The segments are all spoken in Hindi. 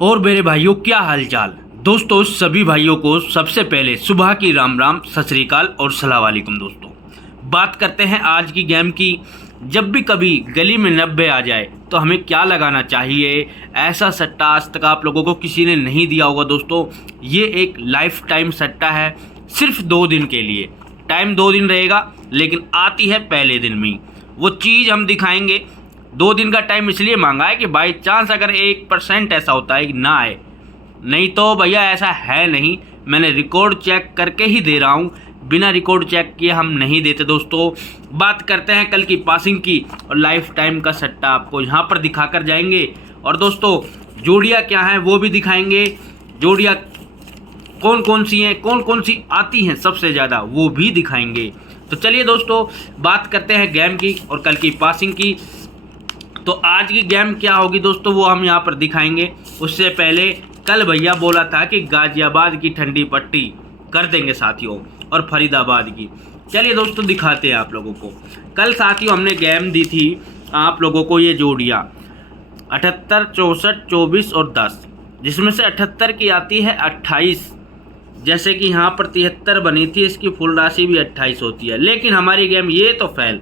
और मेरे भाइयों क्या हालचाल। दोस्तों सभी भाइयों को सबसे पहले सुबह की राम राम, सत श्री अकाल और सलाम वालेकुम। दोस्तों बात करते हैं आज की गेम की। जब भी कभी गली में 90 आ जाए तो हमें क्या लगाना चाहिए, ऐसा सट्टा आज तक आप लोगों को किसी ने नहीं दिया होगा। दोस्तों ये एक लाइफ टाइम सट्टा है, सिर्फ 2 दिन के लिए। टाइम 2 दिन रहेगा लेकिन आती है पहले दिन में ही। वो चीज़ हम दिखाएंगे। 2 दिन का टाइम इसलिए मांगा है कि बाई चांस अगर 1% ऐसा होता है कि ना आए, नहीं तो भैया ऐसा है नहीं। मैंने रिकॉर्ड चेक करके ही दे रहा हूँ, बिना रिकॉर्ड चेक किए हम नहीं देते। दोस्तों बात करते हैं कल की पासिंग की और लाइफ टाइम का सट्टा आपको यहाँ पर दिखा कर जाएंगे। और दोस्तों जोड़ियाँ क्या हैं वो भी दिखाएंगे, जोड़ियाँ कौन कौन सी हैं, कौन कौन सी आती हैं सबसे ज़्यादा वो भी दिखाएंगे। तो चलिए दोस्तों बात करते हैं गेम की और कल की पासिंग की। तो आज की गेम क्या होगी दोस्तों वो हम यहाँ पर दिखाएंगे। उससे पहले कल भैया बोला था कि गाजियाबाद की ठंडी पट्टी कर देंगे साथियों और फरीदाबाद की। चलिए दोस्तों दिखाते हैं आप लोगों को। कल साथियों हमने गेम दी थी आप लोगों को ये जोड़ियाँ 78, 64, 24 और 10, जिसमें से 78 की आती है 28। जैसे कि यहाँ पर 73 बनी थी, इसकी फुल राशि भी 28 होती है। लेकिन हमारी गेम ये तो फेल।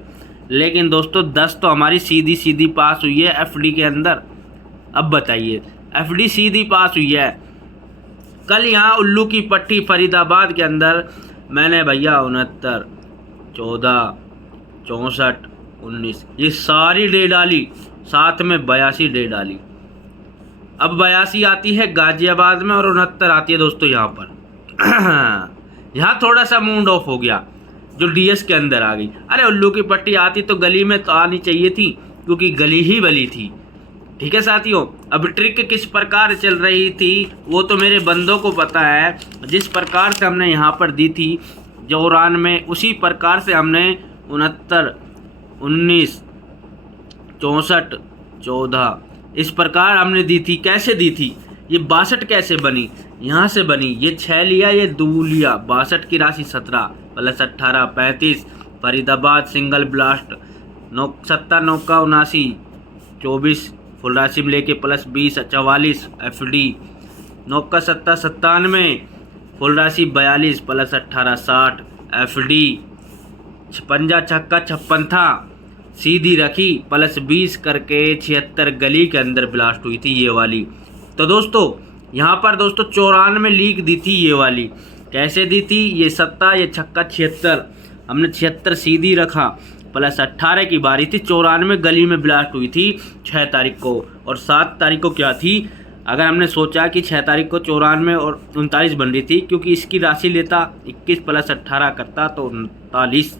लेकिन दोस्तों 10 तो हमारी सीधी सीधी पास हुई है एफडी के अंदर। अब बताइए एफडी सीधी पास हुई है। कल यहाँ उल्लू की पट्टी फरीदाबाद के अंदर मैंने भैया 69, 14, 64, 19 ये सारी डे डाली, साथ में 82 डे डाली। अब 82 आती है गाजियाबाद में और 69 आती है दोस्तों यहाँ पर। यहाँ थोड़ा सा मूड ऑफ हो गया जो डीएस के अंदर आ गई। अरे उल्लू की पट्टी आती तो गली में तो आनी चाहिए थी, क्योंकि गली ही बली थी। ठीक है साथियों, अब ट्रिक किस प्रकार चल रही थी वो तो मेरे बंदों को पता है। जिस प्रकार से हमने यहाँ पर दी थी जौरान में, उसी प्रकार से हमने 69, 19, 64, 14 इस प्रकार हमने दी थी। कैसे दी थी, ये 62 कैसे बनी, यहाँ से बनी। ये 6 लिया, ये 2 लिया, 62 की राशि 17 प्लस 18 35। फरीदाबाद सिंगल ब्लास्ट 7 9 का 79, 24 फुल राशि में लेके प्लस 20 44 एफडी 9 का 7 97 फुल राशि 42 प्लस 18 60 एफडी 56 छक्का 56 था, सीधी रखी प्लस 20 करके 76 गली के अंदर ब्लास्ट हुई थी ये वाली। तो दोस्तों यहाँ पर दोस्तों 94 में लीक दी थी ये वाली। कैसे दी थी, ये 7 ये छक्का 76, हमने 76 सीधी रखा प्लस 18 की बारी थी। 94 गली में ब्लास्ट हुई थी 6 तारीख को। और 7 तारीख को क्या थी, अगर हमने सोचा कि 6 तारीख को 94 और 39 बन रही थी, क्योंकि इसकी राशि लेता 21 प्लस 18 करता तो 39।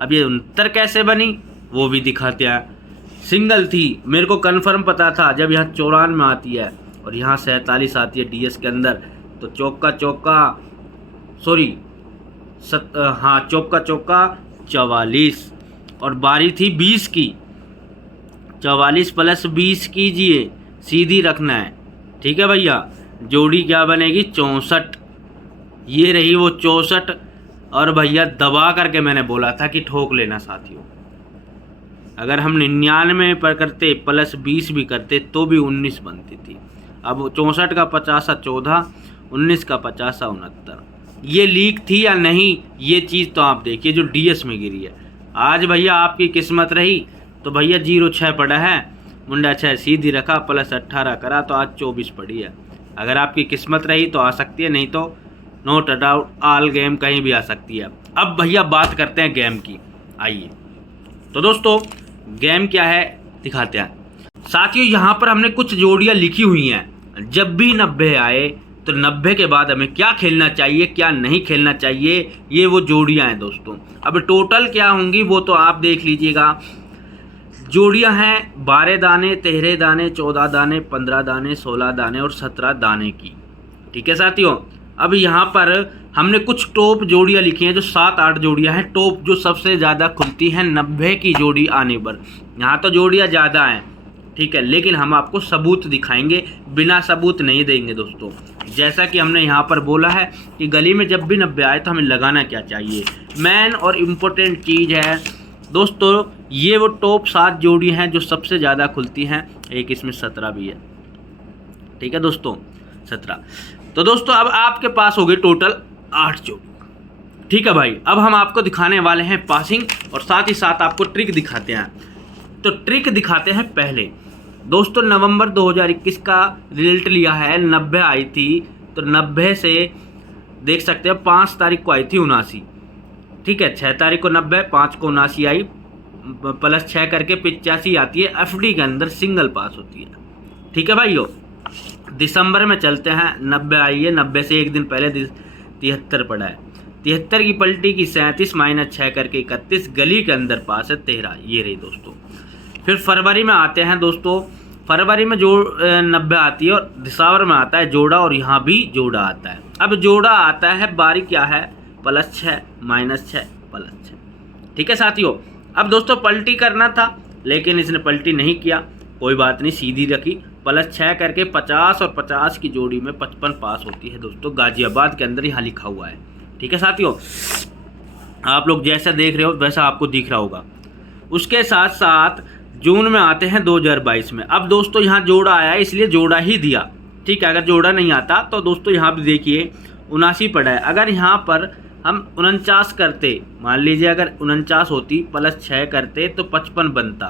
अब ये 69 कैसे बनी वो भी दिखाते हैं। सिंगल थी, मेरे को कन्फर्म पता था जब यहाँ 94 में आती है और यहाँ 47 आती है डीएस के अंदर, तो चौका चौका 44 और बारी थी 20 की। 44 प्लस 20 कीजिए, सीधी रखना है। ठीक है भैया, जोड़ी क्या बनेगी 64। ये रही वो 64। और भैया दबा करके मैंने बोला था कि ठोक लेना साथियों। अगर हम 99 पर करते प्लस 20 भी करते तो भी 19 बनती थी। अब 64 का 50 14, 19 का 50 69। ये लीक थी या नहीं ये चीज़ तो आप देखिए जो डीएस में गिरी है। आज भैया आपकी किस्मत रही तो भैया 06 पड़ा है, मुंडा 6 सीधी रखा प्लस 18 करा तो आज 24 पड़ी है। अगर आपकी किस्मत रही तो आ सकती है, नहीं तो नोट डाउट ऑल गेम कहीं भी आ सकती है। अब भैया बात करते हैं गेम की, आइए। तो दोस्तों गेम क्या है दिखाते हैं साथियों। यहाँ पर हमने कुछ जोड़ियाँ लिखी हुई हैं। जब भी 90 आए तो 90 के बाद हमें क्या खेलना चाहिए क्या नहीं खेलना चाहिए, ये वो जोड़ियाँ हैं दोस्तों। अब टोटल क्या होंगी वो तो आप देख लीजिएगा। जोड़ियाँ हैं 12 दाने, 13 दाने, 14 दाने, 15 दाने, 16 दाने और 17 दाने की। ठीक है साथियों, अब यहाँ पर हमने कुछ टॉप जोड़ियाँ लिखी हैं जो 7-8 जोड़ियाँ हैं टॉप, जो सबसे ज़्यादा खुलती हैं 90 की जोड़ी आने पर। यहाँ तो जोड़ियाँ ज़्यादा हैं, ठीक है, लेकिन हम आपको सबूत दिखाएंगे, बिना सबूत नहीं देंगे दोस्तों। जैसा कि हमने यहाँ पर बोला है कि गली में जब भी 90 आए तो हमें लगाना क्या चाहिए, मेन और इम्पोर्टेंट चीज़ है दोस्तों। ये वो टॉप 7 जोड़ी हैं जो सबसे ज़्यादा खुलती हैं। एक इसमें 17 भी है, ठीक है दोस्तों, 17। तो दोस्तों अब आपके पास हो गई टोटल 8 जोड़ी। ठीक है भाई, अब हम आपको दिखाने वाले हैं पासिंग और साथ ही साथ आपको ट्रिक दिखाते हैं। तो ट्रिक दिखाते हैं पहले दोस्तों। नवंबर 2021 का रिजल्ट लिया है, 90 आई थी। तो 90 से देख सकते हैं 5 तारीख को आई थी 79। ठीक है, 6 तारीख को 90, 5 को 79 आई, प्लस 6 करके 85 आती है। एफडी के अंदर सिंगल पास होती है। ठीक है भाइयों, दिसंबर में चलते हैं। 90 आई है, 90 से एक दिन पहले 73 पड़ा है। 73 की पलटी की 37 माइनस 6 करके 31, गली के अंदर पास है 13। ये रही दोस्तों। फिर फरवरी में आते हैं दोस्तों। फरवरी में जो 90 आती है और दिसंबर में आता है जोड़ा, और यहाँ भी जोड़ा आता है। अब जोड़ा आता है, बारी क्या है, +6 -6 +6। ठीक है साथियों, अब दोस्तों पलटी करना था लेकिन इसने पलटी नहीं किया, कोई बात नहीं, सीधी रखी। +6 करके 50 और 50 की जोड़ी में 55 पास होती है दोस्तों। गाजियाबाद के अंदर यहाँ लिखा हुआ है। ठीक है साथियों, आप लोग जैसा देख रहे हो वैसा आपको दिख रहा होगा। उसके साथ साथ जून में आते हैं 2022 में। अब दोस्तों यहाँ जोड़ा आया है इसलिए जोड़ा ही दिया। ठीक है, अगर जोड़ा नहीं आता तो दोस्तों यहाँ भी देखिए 79 पड़ा है। अगर यहाँ पर हम 49 करते, मान लीजिए अगर 49 होती, +6 करते तो 55 बनता।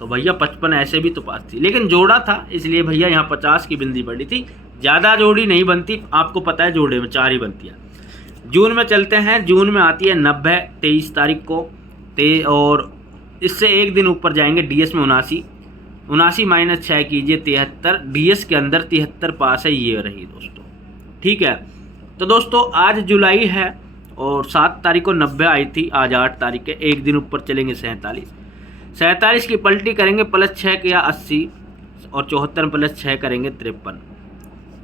तो भैया 55 ऐसे भी तो पास थी, लेकिन जोड़ा था इसलिए भैया यहाँ 50 की बिंदी पड़ी थी। ज़्यादा जोड़ी नहीं बनती, आपको पता है जोड़े में 4 ही बनती है। जून में चलते हैं। जून में आती है 90, 23 तारीख को, और इससे एक दिन ऊपर जाएंगे डीएस में 79। 79 माइनस 6 कीजिए 73, डीएस के अंदर 73 पास है। ये रही दोस्तों। ठीक है, तो दोस्तों आज जुलाई है और 7 तारीख को 90 आई थी, आज 8 तारीख है, एक दिन ऊपर चलेंगे 47। 47 की पलटी करेंगे, +6 किया 80, और 74 +6 करेंगे 53।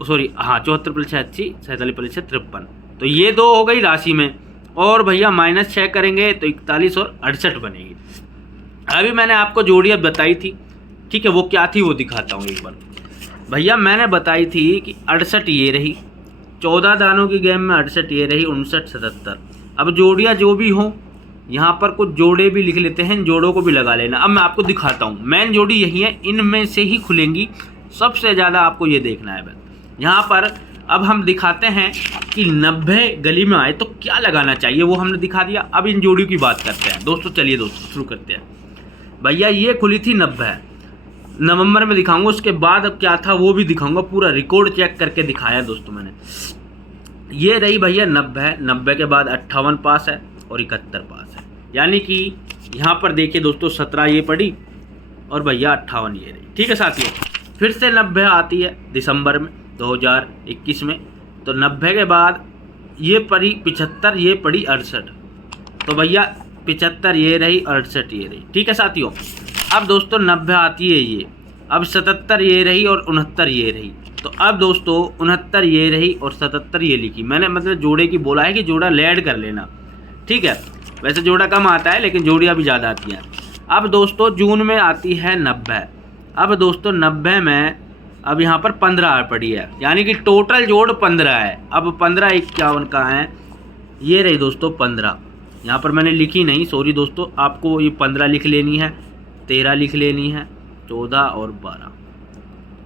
सॉरी हाँ, 74 +6 80, 47 +6 53। तो ये 2 हो गई राशि में, और भैया -6 करेंगे तो 41 और 68 बनेगी। अभी मैंने आपको जोड़ियाँ बताई थी। ठीक है, वो क्या थी वो दिखाता हूँ एक बार। भैया मैंने बताई थी कि 68 ये रही, 14 दानों की गेम में 68 ये रही, 59 77। अब जोड़ियाँ जो भी हों, यहाँ पर कुछ जोड़े भी लिख लेते हैं, जोड़ों को भी लगा लेना। अब मैं आपको दिखाता हूँ, मेन जोड़ी यही है, इनमें से ही खुलेंगी। सबसे ज़्यादा आपको ये देखना है बस। यहाँ पर अब हम दिखाते हैं कि 90 गली में आए तो क्या लगाना चाहिए, वो हमने दिखा दिया। अब इन जोड़ियों की बात करते हैं दोस्तों। चलिए दोस्तों शुरू करते हैं। भैया ये खुली थी 90, नवंबर में दिखाऊंगा। उसके बाद अब क्या था वो भी दिखाऊंगा, पूरा रिकॉर्ड चेक करके दिखाया दोस्तों मैंने। ये रही भैया 90, 90 के बाद 58 पास है और 71 पास है। यानी कि यहाँ पर देखिए दोस्तों 17 ये पड़ी और भैया 58 ये रही। ठीक है साथियों, फिर से 90 आती है दिसंबर में 2021 में। तो 90 के बाद ये पड़ी 75, ये पड़ी 68। तो भैया 75 ये रही, 68 ये रही। ठीक है साथियों, अब दोस्तों 90 आती है ये, अब 77 ये रही और 69 ये रही। तो अब दोस्तों 69 ये रही और 77 ये लिखी मैंने, मतलब जोड़े की बोला है कि जोड़ा लेड कर लेना। ठीक है, वैसे जोड़ा कम आता है लेकिन जोड़ियाँ भी ज़्यादा आती हैं। अब दोस्तों जून में आती है 90। अब दोस्तों 90 में अब यहाँ पर 15 पड़ी है, यानी कि टोटल जोड़ 15 है। अब 15 51 का है, ये रही दोस्तों 15। यहाँ पर मैंने लिखी नहीं, सॉरी दोस्तों, आपको ये 15 लिख लेनी है, 13 लिख लेनी है, 14 और 12,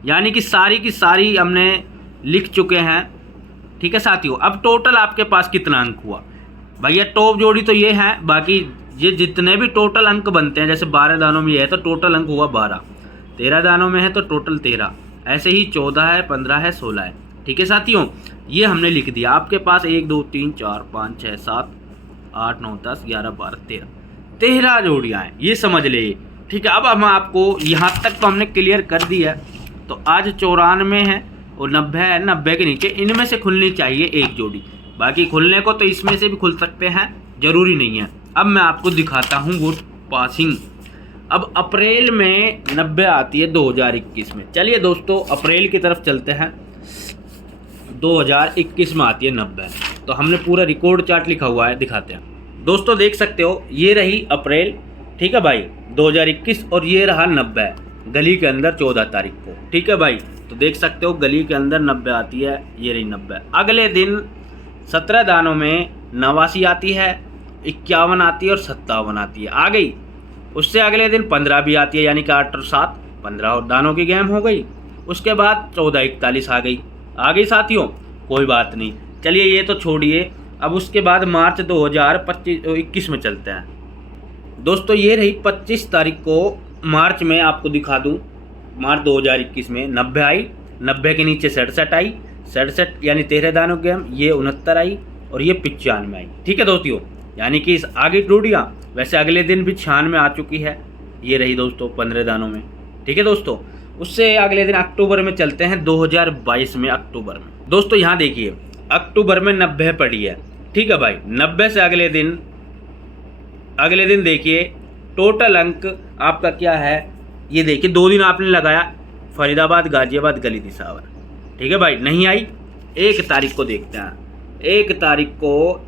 यानी कि सारी की सारी हमने लिख चुके हैं। ठीक है साथियों, अब टोटल आपके पास कितना अंक हुआ भैया? टॉप जोड़ी तो ये है, बाकी ये जितने भी टोटल अंक बनते हैं, जैसे 12 दानों में ये है तो टोटल अंक हुआ 12, 13 दानों में है तो टोटल 13, ऐसे ही 14 है, 15 है, 16 है। ठीक है साथियों, ये हमने लिख दिया। आपके पास 1 2 3 4 5 6 7 8 9 10 11 12 13 जोड़ियाँ हैं, ये समझ ले। ठीक है, अब हम आपको यहाँ तक तो हमने क्लियर कर दिया। तो आज 94 है और 90 है, 90 के नीचे इनमें से खुलनी चाहिए एक जोड़ी। बाकी खुलने को तो इसमें से भी खुल सकते हैं, ज़रूरी नहीं है। अब मैं आपको दिखाता हूँ वो पासिंग। अब अप्रैल में 90 आती है 2021 में। चलिए दोस्तों अप्रैल की तरफ चलते हैं। 2021 में आती है 90, तो हमने पूरा रिकॉर्ड चार्ट लिखा हुआ है, दिखाते हैं दोस्तों। देख सकते हो ये रही अप्रैल, ठीक है भाई 2021, और ये रहा 90 गली के अंदर 14 तारीख को। ठीक है भाई, तो देख सकते हो गली के अंदर 90 आती है, ये रही 90। अगले दिन 17 दानों में 89 आती है, 51 आती है और 57 आती है, आ गई। उससे अगले दिन 15 भी आती है, यानी कि 8 और 7 15 और दानों की गेम हो गई। उसके बाद 1441 आ गई साथियों, कोई बात नहीं, चलिए ये तो छोड़िए। अब उसके बाद मार्च 2021 में चलते हैं दोस्तों। ये रही 25 तारीख को मार्च में, आपको दिखा दूं मार्च 2021 में 90 आई, 90 के नीचे 67 आई, 67 यानी 13 दानों की गेम, ये 69 आई और ये 95 आई। ठीक है दोस्तों, यानी कि इस आगे टूटियाँ। वैसे अगले दिन भी 96 आ चुकी है, ये रही दोस्तों 15 दानों में। ठीक है दोस्तों, उससे अगले दिन अक्टूबर में चलते हैं 2022 में। अक्टूबर में दोस्तों यहाँ देखिए, अक्टूबर में 90 पड़ी है। ठीक है भाई, 90 से अगले दिन देखिए टोटल अंक आपका क्या है, ये देखिए 2 दिन आपने लगाया फरीदाबाद, गाजियाबाद, गली दिसावर। ठीक है भाई, नहीं आई। 1 तारीख को देखते हैं, 1 तारीख को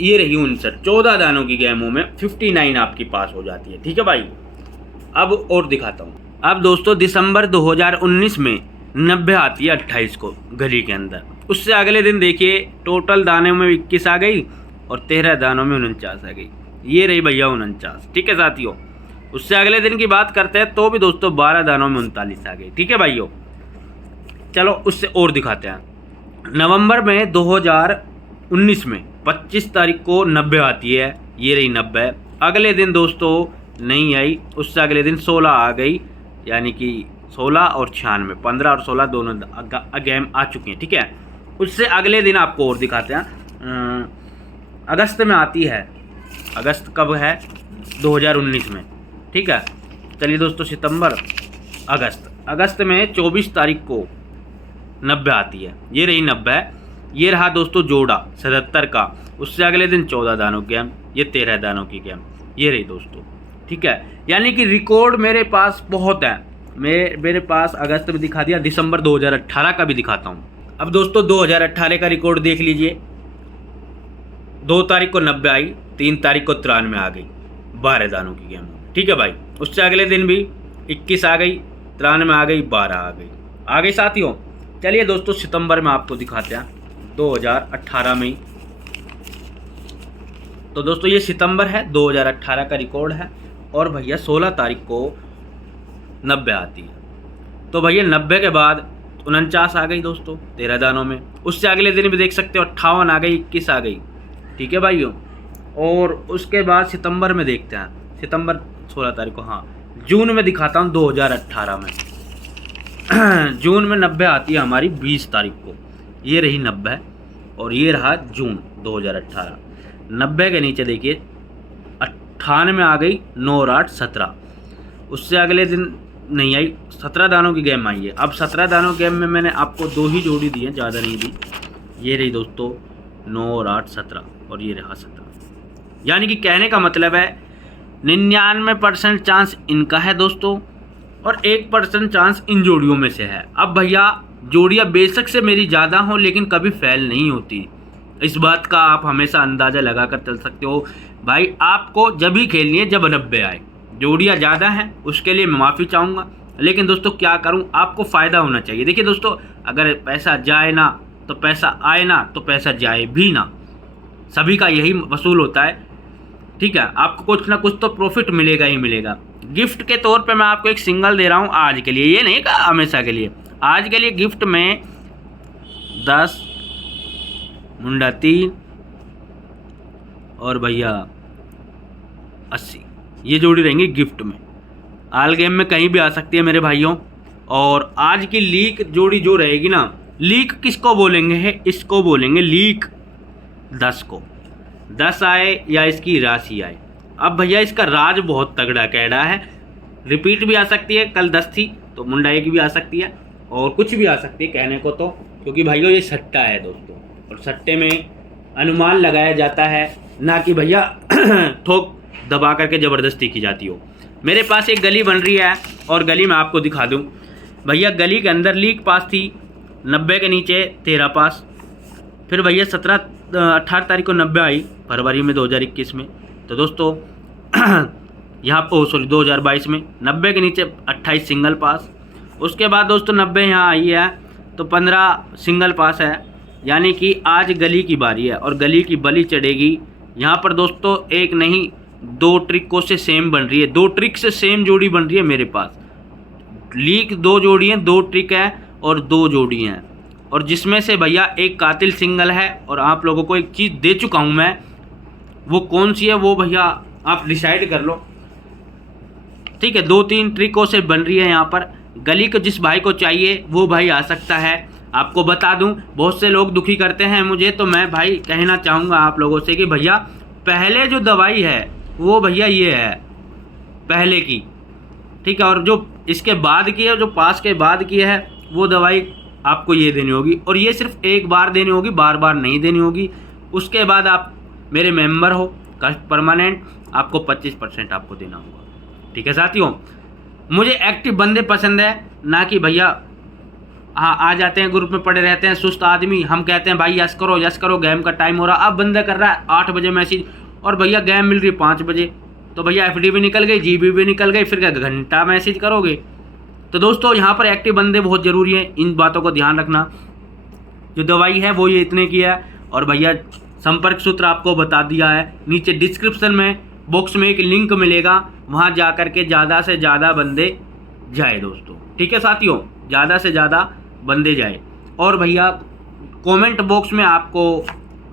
ये रही 59, 14 दानों की गेमों में 59 आपकी पास हो जाती है। ठीक है भाई, अब और दिखाता हूँ। अब दोस्तों दिसंबर 2019 में 90 आती है 28 को गली के अंदर। उससे अगले दिन देखिए टोटल दानों में 21 आ गई और 13 दानों में 49 आ गई, ये रही भैया 49। ठीक है साथियों, उससे अगले दिन की बात करते हैं तो भी दोस्तों 12 दानों में 39 आ गई। ठीक है भाइयों, चलो उससे और दिखाते हैं। नवंबर में 2019 में 25 तारीख को 90 आती है, ये रही 90। अगले दिन दोस्तों नहीं आई, उससे अगले दिन 16 आ गई, यानी कि 16 और 96, 15 और 16 दोनों गेम आ चुकी हैं। ठीक है, उससे अगले दिन आपको और दिखाते हैं। अगस्त में आती है, अगस्त कब है 2019 में। ठीक है, चलिए दोस्तों सितंबर, अगस्त में 24 तारीख को 90 आती है, ये रही 90। ये रहा दोस्तों जोड़ा 77 का, उससे अगले दिन 14 दानों की गेम, ये 13 दानों की गेम, ये रही दोस्तों। ठीक है, यानी कि रिकॉर्ड मेरे पास बहुत है। मेरे पास अगस्त में दिखा दिया, दिसंबर 2018 का भी दिखाता हूँ। अब दोस्तों 2018 का रिकॉर्ड देख लीजिए। 2 तारीख को 90 आई, 3 तारीख को 93 आ गई, 12 दानों की गेम। ठीक है भाई, उससे अगले दिन भी 21 आ गई, 93 आ गई, 12 आ गई साथियों। चलिए दोस्तों सितंबर में आपको दिखाते हैं 2018 में ही। तो दोस्तों ये सितंबर है, 2018 का रिकॉर्ड है। और भैया 16 तारीख को 90 आती है, तो भैया 90 के बाद 49 आ गई दोस्तों 13 दानों में। उससे अगले दिन भी देख सकते हो 58 आ गई, 21 आ गई। ठीक है भाइयों, और उसके बाद सितंबर में देखते हैं, सितंबर 16 तारीख को, हाँ जून में दिखाता हूँ 2018 में। जून में 90 आती है हमारी 20 तारीख को, ये रही 90 और ये रहा जून 2018। 90 के नीचे देखिए 98 आ गई, 9 और 8 17। उससे अगले दिन नहीं आई, 17 दानों की गेम आई है। अब 17 दानों गेम में मैंने आपको 2 ही जोड़ी दी है, ज़्यादा नहीं दी। ये रही दोस्तों 9 और 8 17 और ये रहा 17। यानी कि कहने का मतलब है 99% चांस इनका है दोस्तों और 1% चांस इन जोड़ियों में से है। अब भैया जोड़ियाँ बेशक से मेरी ज़्यादा हों लेकिन कभी फेल नहीं होती, इस बात का आप हमेशा अंदाज़ा लगा कर चल सकते हो। भाई आपको जब ही खेलनी है जब 90 आए। जोड़ियाँ ज़्यादा हैं उसके लिए मैं माफ़ी चाहूँगा, लेकिन दोस्तों क्या करूँ, आपको फ़ायदा होना चाहिए। देखिए दोस्तों, अगर पैसा जाए ना तो पैसा आए ना तो पैसा जाए भी ना, सभी का यही वसूल होता है। ठीक है, आपको कुछ ना कुछ तो प्रॉफिट मिलेगा ही मिलेगा। गिफ्ट के तौर पे मैं आपको एक सिंगल दे रहा हूँ आज के लिए, ये नहीं कहा हमेशा के लिए। आज के लिए गिफ्ट में 10 मुंडा 3 और भैया 80, ये जोड़ी रहेंगी गिफ्ट में। आल गेम में कहीं भी आ सकती है मेरे भाइयों। और आज की लीक जोड़ी जो रहेगी ना, लीक किसको बोलेंगे है, इसको बोलेंगे लीक 10 को। 10 आए या इसकी राशि आए। अब भैया इसका राज बहुत तगड़ा कैडा है, रिपीट भी आ सकती है, कल 10 थी तो मुंडा 1 भी आ सकती है और कुछ भी आ सकती है कहने को तो, क्योंकि भाइयों ये सट्टा है दोस्तों और सट्टे में अनुमान लगाया जाता है, ना कि भैया ठोक दबा करके ज़बरदस्ती की जाती हो। मेरे पास एक गली बन रही है और गली में आपको दिखा दूं भैया, गली के अंदर लीक पास थी 90 के नीचे 13 पास। फिर भैया 18 तारीख को 90 आई फरवरी में 2021 में। तो दोस्तों यहाँ 2022 में 90 के नीचे 28 सिंगल पास। उसके बाद दोस्तों 90 यहाँ आई है तो 15 सिंगल पास है, यानी कि आज गली की बारी है और गली की बलि चढ़ेगी। यहाँ पर दोस्तों एक नहीं 2 ट्रिकों से सेम बन रही है, 2 ट्रिक से सेम जोड़ी बन रही है मेरे पास। लीक 2 जोड़ी हैं, 2 ट्रिक है और 2 जोड़ी हैं, और जिसमें से भैया एक कातिल सिंगल है। और आप लोगों को एक चीज़ दे चुका हूँ मैं, वो कौन सी है वो भैया आप डिसाइड कर लो, ठीक है। 2-3 ट्रिकों से बन रही है यहाँ पर। गली को जिस भाई को चाहिए वो भाई आ सकता है। आपको बता दूं, बहुत से लोग दुखी करते हैं मुझे, तो मैं भाई कहना चाहूँगा आप लोगों से कि भैया पहले जो दवाई है वो भैया ये है पहले की, ठीक है। और जो इसके बाद की है, जो पास के बाद की है, वो दवाई आपको ये देनी होगी, और ये सिर्फ एक बार देनी होगी, बार बार नहीं देनी होगी। उसके बाद आप मेरे मेंबर हो परमानेंट, आपको 25% आपको देना होगा, ठीक है साथियों। मुझे एक्टिव बंदे पसंद है, ना कि भैया हाँ आ जाते हैं ग्रुप में पड़े रहते हैं सुस्त आदमी। हम कहते हैं भाई यस करो, गेम का टाइम हो रहा, अब बंदा कर रहा है 8 बजे मैसेज, और भैया गेम मिल रही 5 बजे, तो भैया एफडी भी निकल गई, जीबी भी निकल गई, फिर क्या घंटा मैसेज करोगे। तो दोस्तों यहाँ पर एक्टिव बंदे बहुत ज़रूरी हैं, इन बातों को ध्यान रखना। जो दवाई है वो ये इतने की है, और भैया संपर्क सूत्र आपको बता दिया है, नीचे डिस्क्रिप्शन में बॉक्स में एक लिंक मिलेगा, वहाँ जा कर के ज़्यादा से ज़्यादा बंदे जाए दोस्तों, ठीक है साथियों, ज़्यादा से ज़्यादा बंदे जाए। और भैया कमेंट बॉक्स में आपको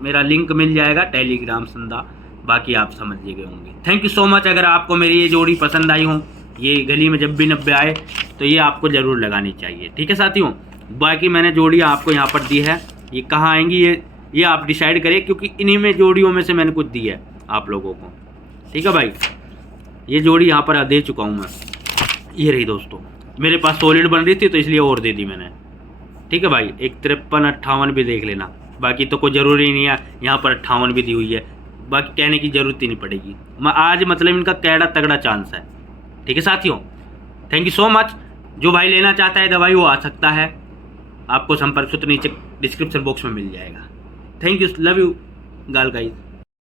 मेरा लिंक मिल जाएगा टेलीग्राम संदा, बाकी आप समझ गए होंगे। Thank you so much. अगर आपको मेरी ये जोड़ी पसंद आई हो, ये गली में जब भी 90 आए, तो ये आपको ज़रूर लगानी चाहिए, ठीक है साथियों। बाकी मैंने जोड़ियाँ आपको यहाँ पर दी है, ये कहाँ आएंगी ये आप डिसाइड करें, क्योंकि इन्हीं में जोड़ियों में से मैंने कुछ दी है आप लोगों को, ठीक है भाई। ये जोड़ी यहाँ पर दे चुका हूँ मैं, ये रही दोस्तों, मेरे पास सॉलिड बन रही थी तो इसलिए और दे दी मैंने, ठीक है भाई। एक 53-58 भी देख लेना, बाकी तो कोई ज़रूरी नहीं है, यहाँ पर 58 भी दी हुई है, बाकी कहने की ज़रूरत ही नहीं पड़ेगी। आज मतलब इनका कैड़ा तगड़ा चांस है, ठीक है साथियों। Thank you so much. जो भाई लेना चाहता है दवाई वो आ सकता है, आपको संपर्क सूत्र नीचे डिस्क्रिप्शन बॉक्स में मिल जाएगा। थैंक यू, लव यू गाल गाइस।